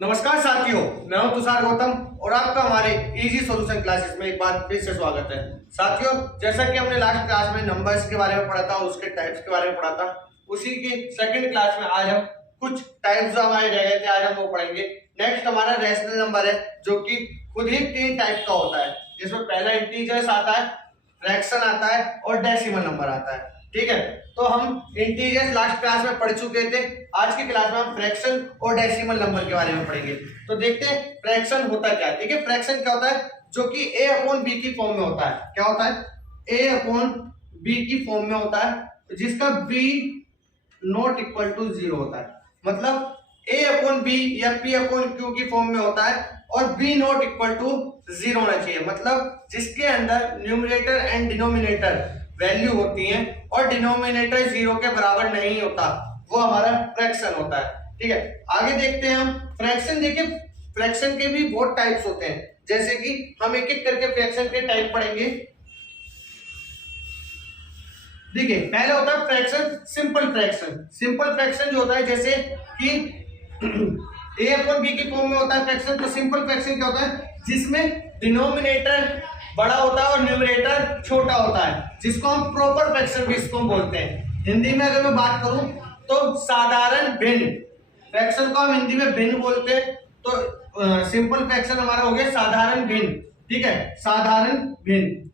नमस्कार साथियों, मैं हूं तुषार गौतम और आपका हमारे इजी सॉल्यूशन क्लासेस में एक बार फिर से स्वागत है। साथियों, जैसा कि हमने लास्ट क्लास में नंबर्स के बारे में पढ़ा था, उसके टाइप्स के बारे में पढ़ा था, उसी के सेकंड क्लास में आज हम कुछ टाइप्स जो हमारे रह गए थे आज हम वो पढ़ेंगे। नेक्स्ट हमारा रेशनल नंबर है जो कि खुद ही 3 टाइप का होता है, जिसमें पहला इंटीजर्स आता है, फ्रैक्शन आता है और डेसिमल नंबर आता है। ठीक है, तो हम इंटीजर्स लास्ट क्लास में पढ़ चुके थे। आज की क्लास में हम फ्रैक्शन और डेसिमल नंबर के बारे में पढ़ेंगे। तो देखते हैं फ्रैक्शन होता क्या है। देखिए, फ्रैक्शन क्या होता है, जो कि a अपॉन b की फॉर्म में होता है। क्या होता है? a अपॉन b की फॉर्म में होता है, जिसका b नॉट इक्वल टू 0 होता है। मतलब a अपॉन b या p अपॉन q की फॉर्म में होता है और b नॉट इक्वल टू 0 होना चाहिए। मतलब जिसके अंदर न्यूमरेटर एंड डिनोमिनेटर वैल्यू होती है और डिनोमिनेटर 0 के बराबर नहीं होता, वो हमारा फ्रैक्शन होता है। ठीक है, आगे देखते हैं हम फ्रैक्शन। देखिए, फ्रैक्शन के भी बहुत टाइप्स होते हैं, जैसे कि हम एक एक करके फ्रैक्शन के टाइप पढ़ेंगे। देखिए, पहला होता है fraction simple fraction. Simple fraction जो होता है, जैसे कि a अपॉन b की फॉर्म में होता है फ्रैक्शन। तो सिंपल फ्रैक्शन क्या होता है, जिसमें डिनोमिनेटर बड़ा होता है और न्यूमरेटर छोटा होता है, जिसको हम प्रॉपर फ्रैक्शन भी इसको बोलते हैं। हिंदी में अगर मैं बात करूं तो साधारण भिन्न फ्रैक्शन को हम हिंदी में भिन्न बोलते हैं। तो सिंपल फ्रैक्शन हमारा हो गया साधारण भिन्न। ठीक है, साधारण भिन्न।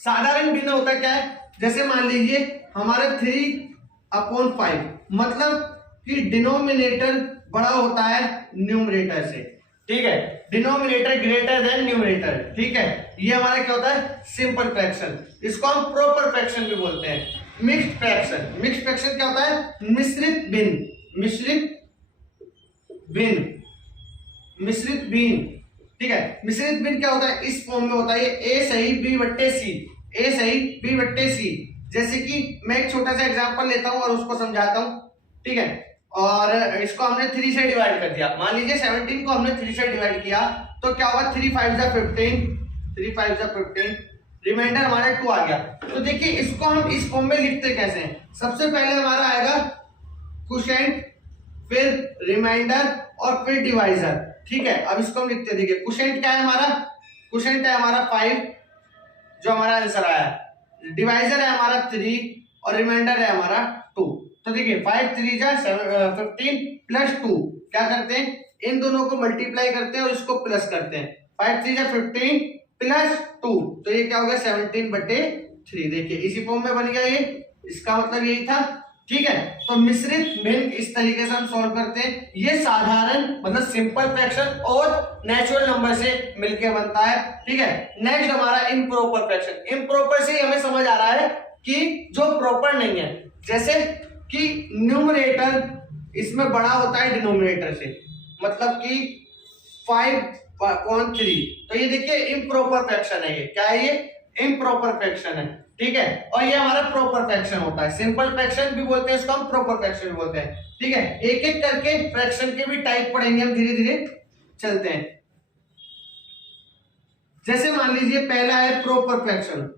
साधारण भिन्न होता क्या है, जैसे मान लीजिए हमारे 3/5, मतलब कि डिनोमिनेटर बड़ा होता है न्यूमरेटर से। ठीक है, डिनोमिनेटर ग्रेटर देन न्यूमरेटर। ठीक है, ये हमारा क्या होता है, सिंपल फ्रैक्शन। इसको हम प्रॉपर फ्रैक्शन भी बोलते हैं। Mixed fraction. मिक्स्ड फ्रैक्शन क्या होता है, मिश्रित भिन्न। मिश्रित भिन्न। मिश्रित भिन्न। ठीक है, मिश्रित भिन्न क्या होता है, इस फॉर्म में होता है, ये a सही b बट्टे c, a सही b बट्टे c। जैसे कि मैं एक छोटा सा एग्जांपल लेता हूं और उसको समझाता हूं। ठीक है, और इसको हमने 3 से डिवाइड कर दिया। मान लीजिए 17 को हमने 3 से डिवाइड किया तो क्या होगा, 3 5 जा 15, 3 5 जा 15, रिमाइंडर हमारा 2 आ गया। तो देखिए, इसको हम इस फॉर्म में लिखते कैसे हैं। सबसे पहले हमारा आएगा क्वोशिएंट, फिर रिमाइंडर और फिर डिवाइजर। ठीक है, अब इसको हम लिखते, देखिए क्वोशिएंट क्या है हमारा, क्वोशिएंट है हमारा 5 जो हमारा आंसर आया, डिवाइजर है हमारा 3 और रिमाइंडर है हमारा 2। तो देखिए 5 3 जा 15 प्लस 2, क्या करते हैं, इन दोनों को मल्टीप्लाई करते हैं और इसको प्लस करते हैं। 5 3 जा 15 प्लस 2, तो ये क्या हो गया 17/3। देखिए इसी फॉर्म में बन गया ये, इसका मतलब यही था। ठीक है, तो मिश्रित भिन्न इस तरीके से हम सॉल्व करते हैं। ये साधारण मतलब सिंपल फ्रैक्शन और नेचुरल नंबर से मिलके बनता है। ठीक है, नेक्स्ट हमारा इम्प्रॉपर फ्रैक्शन। इम्प्रॉपर से हमें समझ आ रहा है कि जो प्रॉपर नहीं है, जैसे कि न्यूमरेटर इसमें बड़ा होता है डिनोमिनेटर से, मतलब कि 5/3। तो ये देखिए इम्प्रॉपर फ्रैक्शन है। ये क्या है, ये इम्प्रॉपर फ्रैक्शन है। ठीक है, और ये हमारा प्रॉपर फ्रैक्शन होता है। सिंपल फ्रैक्शन भी बोलते हैं इसको, हम प्रॉपर फ्रैक्शन भी बोलते हैं। ठीक है, एक एक करके फ्रैक्शन के भी टाइप पढ़ेंगे हम, धीरे धीरे चलते हैं। जैसे मान लीजिए पहला है प्रॉपर फ्रैक्शन।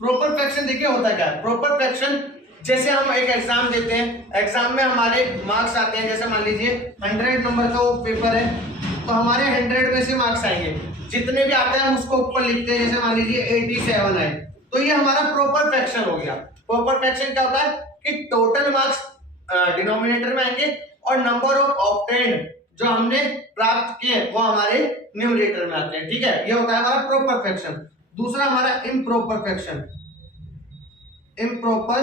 प्रॉपर फ्रैक्शन देखिए होता क्या है। प्रॉपर फ्रैक्शन, जैसे हम एक एग्जाम देते हैं, एग्जाम में हमारे मार्क्स आते हैं, जैसे मान लीजिए 100 नंबर का वो पेपर है, तो हमारे 100 में से मार्क्स आएंगे, जितने भी आते हैं हम उसको ऊपर लिखते हैं। जैसे मान लीजिए 87 है, तो ये हमारा प्रॉपर फ्रैक्शन हो गया। प्रॉपर फ्रैक्शन क्या होता है कि टोटल मार्क्स डिनोमिनेटर में आएंगे और नंबर ऑफ ऑब्टेन्ड जो हमने प्राप्त किए वो हमारे न्यूमरेटर में आते हैं। ठीक है, ये होता है हमारा प्रॉपर फ्रैक्शन। दूसरा हमारा improper fraction. Improper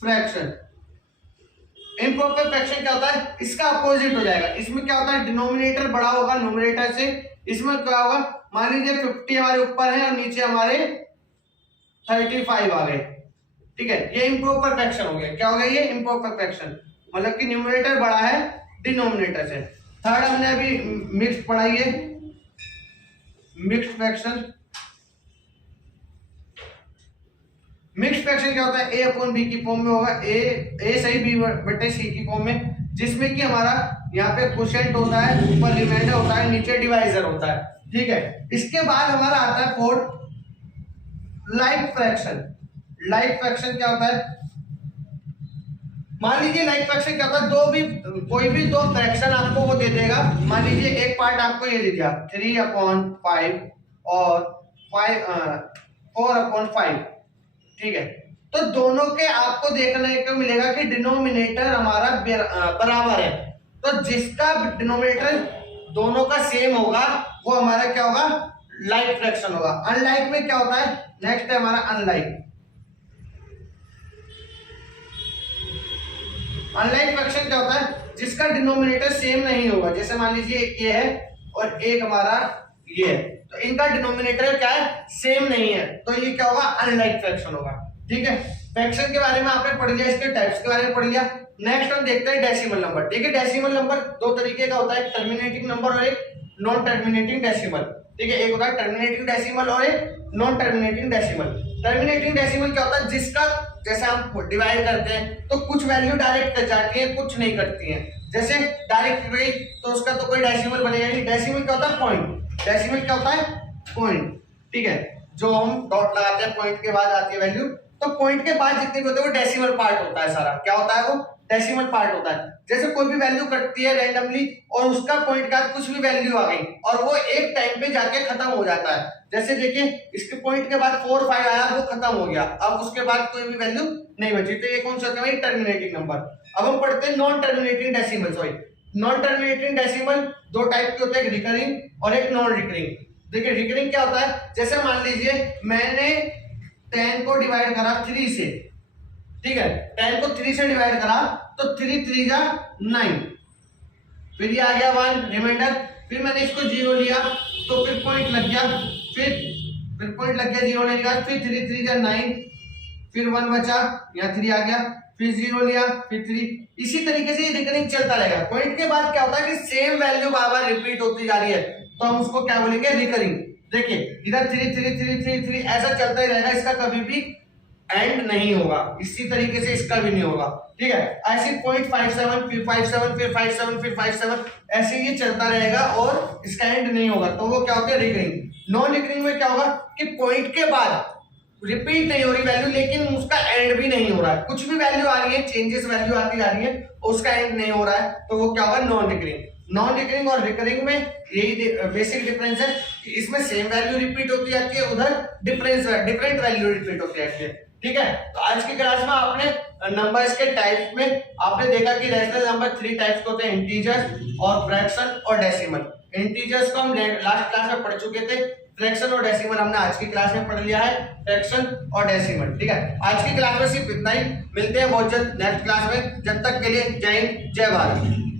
fraction, improper fraction क्या होता है, इसका अपोजिट हो जाएगा। इसमें क्या होता है, डिनोमिनेटर बड़ा होगा न्यूमरेटर से। इसमें क्या होगा, मान लीजिए 50 हमारे ऊपर है और नीचे हमारे 35 आ गए। ठीक है, ये इम्प्रॉपर फ्रैक्शन हो गया। क्या हो गया, ये इम्प्रॉपर फ्रैक्शन, मतलब कि न्यूमरेटर बड़ा है डिनोमिनेटर से। थर्ड हमने अभी मिक्स्ड पढ़ाई है, मिक्स्ड फ्रैक्शन। मिक्स्ड फ्रैक्शन क्या होता है, a अपॉन b की फॉर्म में होगा, a सही b बटे c की फॉर्म में, जिसमें कि हमारा यहाँ पे क्वोशिएंट होता है, ऊपर रिमाइंडर होता है, नीचे डिवाइजर होता है। ठीक है, इसके बाद हमारा आता है fourth like fraction. Like fraction क्या होता है? मान लीजिए लाइक फ्रैक्शन क्या होता है, कोई भी दो फ्रैक्शन आपको वो दे देगा। मान लीजिए एक पार्ट आपको ये दे दिया 3/5 और 4/5, ठीक है। तो दोनों के आपको देखने को मिलेगा कि डिनोमिनेटर हमारा बराबर है, तो जिसका डिनोमिनेटर दोनों का सेम होगा वो हमारा क्या होगा? लाइक फ्रैक्शन होगा। अनलाइक में क्या होता है? नेक्स्ट है हमारा अनलाइक। अनलाइक फ्रैक्शन क्या होता है? जिसका डिनोमिनेटर सेम नहीं होगा। जैसे मान लीजिए एक ये है और एक हमारा ये है, तो इनका डिनोमिनेटर क्या है? सेम नहीं है, तो ये क्या होगा? अनलाइक फ्रैक्शन होगा। ठीक है, फ्रैक्शन के बारे में आपने पढ़ लिया, इसके टाइप्स के बारे में पढ़ लिया। नेक्स्ट हम देखते हैं डेसिमल नंबर। ठीक है, डेसिमल नंबर दो तरीके का होता है, एक टर्मिनेटिंग नंबर और एक नॉन टर्मिनेटिंग डेसिमल। ठीक है, एक होता है टर्मिनेटिंग डेसिमल और एक non terminating decimal. Terminating decimal क्या होता है? जिसका जैसे हम डिवाइड करते हैं तो कुछ वैल्यू डायरेक्ट कट जाती है, कुछ नहीं कटती है। जैसे डायरेक्ट गई तो उसका तो कोई डेसिमल बनेगा नहीं। डेसिमल क्या होता है? पॉइंट। डेसिमल क्या होता है? पॉइंट। ठीक है, जो हम डॉट लगाते हैं पॉइंट के बाद आती है वैल्यू, तो पॉइंट के बाद जितने भी होते हैं वो डेसिमल पार्ट होता है सारा। क्या होता है वो? डेसिमल पार्ट होता है। जैसे कोई भी वैल्यू कटती है रैंडमली और उसका पॉइंट के बाद कुछ भी वैल्यू आ गई और वो एक टाइम पे जाके खत्म हो जाता है। जैसे देखिए इसके पॉइंट के बाद 4 5 आया, वो खत्म हो गया, अब उसके बाद कोई भी वैल्यू नहीं बची, तो ये कौन सा होता है? Terminating number. अब हम पढ़ते हैं non terminating decimal. Sorry, non terminating decimal दो टाइप के होते हैं, एक रिकरिंग और एक नॉन रिकरिंग। देखिए रिकरिंग क्या होता है? जैसे मान लीजिए मैंने 10 को डिवाइड करा 3 से, ठीक है, 10 को 3 से डिवाइड करा तो 3 3 जा 9, फिर ये आ गया 1 रिमाइंडर, फिर मैंने इसको 0 लिया तो फिर पॉइंट लग गया, फिर पॉइंट लग गया 0 लेने का, फिर 3 3 जा 9, फिर 1 बचा, यहाँ 3 आ गया, फिर 0 लिया, फिर 3। इसी तरीके से ये रिकरिंग चलता रहेगा। पॉइंट के बाद क्या होता है कि सेम वैल्यू बार बार रिपीट होती जा रही है, तो हम उसको क्या बोलेंगे? रिकरिंग। देखिए इधर 3 3 3 3 3 ऐसा चलता ही रहेगा, इसका कभी भी एंड नहीं होगा। इसी तरीके से इसका भी नहीं होगा। ठीक है, ऐसे 0.57 फिर 57 फिर 57 फिर 57 ऐसे ये चलता रहेगा और इसका एंड नहीं होगा, तो वो क्या होता है? रिकरिंग। नॉन रिकरिंग में क्या होगा कि पॉइंट के बाद रिपीट नहीं हो रही वैल्यू, लेकिन उसका एंड भी नहीं हो रहा है, कुछ भी वैल्यू आ रही है, चेंजेस वैल्यू आती जा रही है, उसका एंड नहीं हो रहा है, तो वो क्या होगा? Non recurring. नॉन रिकरिंग और रिकरिंग में यही बेसिक डिफरेंस है कि इसमें सेम वैल्यू रिपीट होती जाती है, उधर डिफरेंट वैल्यू रिपीट होती जाती है। ठीक है, तो आज की क्लास में आपने नंबर्स के टाइप्स में आपने देखा कि रैशनल नंबर 3 टाइप्स के होते हैं, इंटीजर्स और फ्रैक्शन और डेसिमल। इंटीजर्स को हम लास्ट क्लास में पढ़ चुके थे, फ्रैक्शन और डेसिमल हमने आज की क्लास में पढ़ लिया है, फ्रैक्शन और डेसिमल। ठीक है, आज की क्लास में सिर्फ इतना ही, मिलते हैं बहुत जल्द नेक्स्ट क्लास में। जब तक के लिए जय हिंद, जय भारत।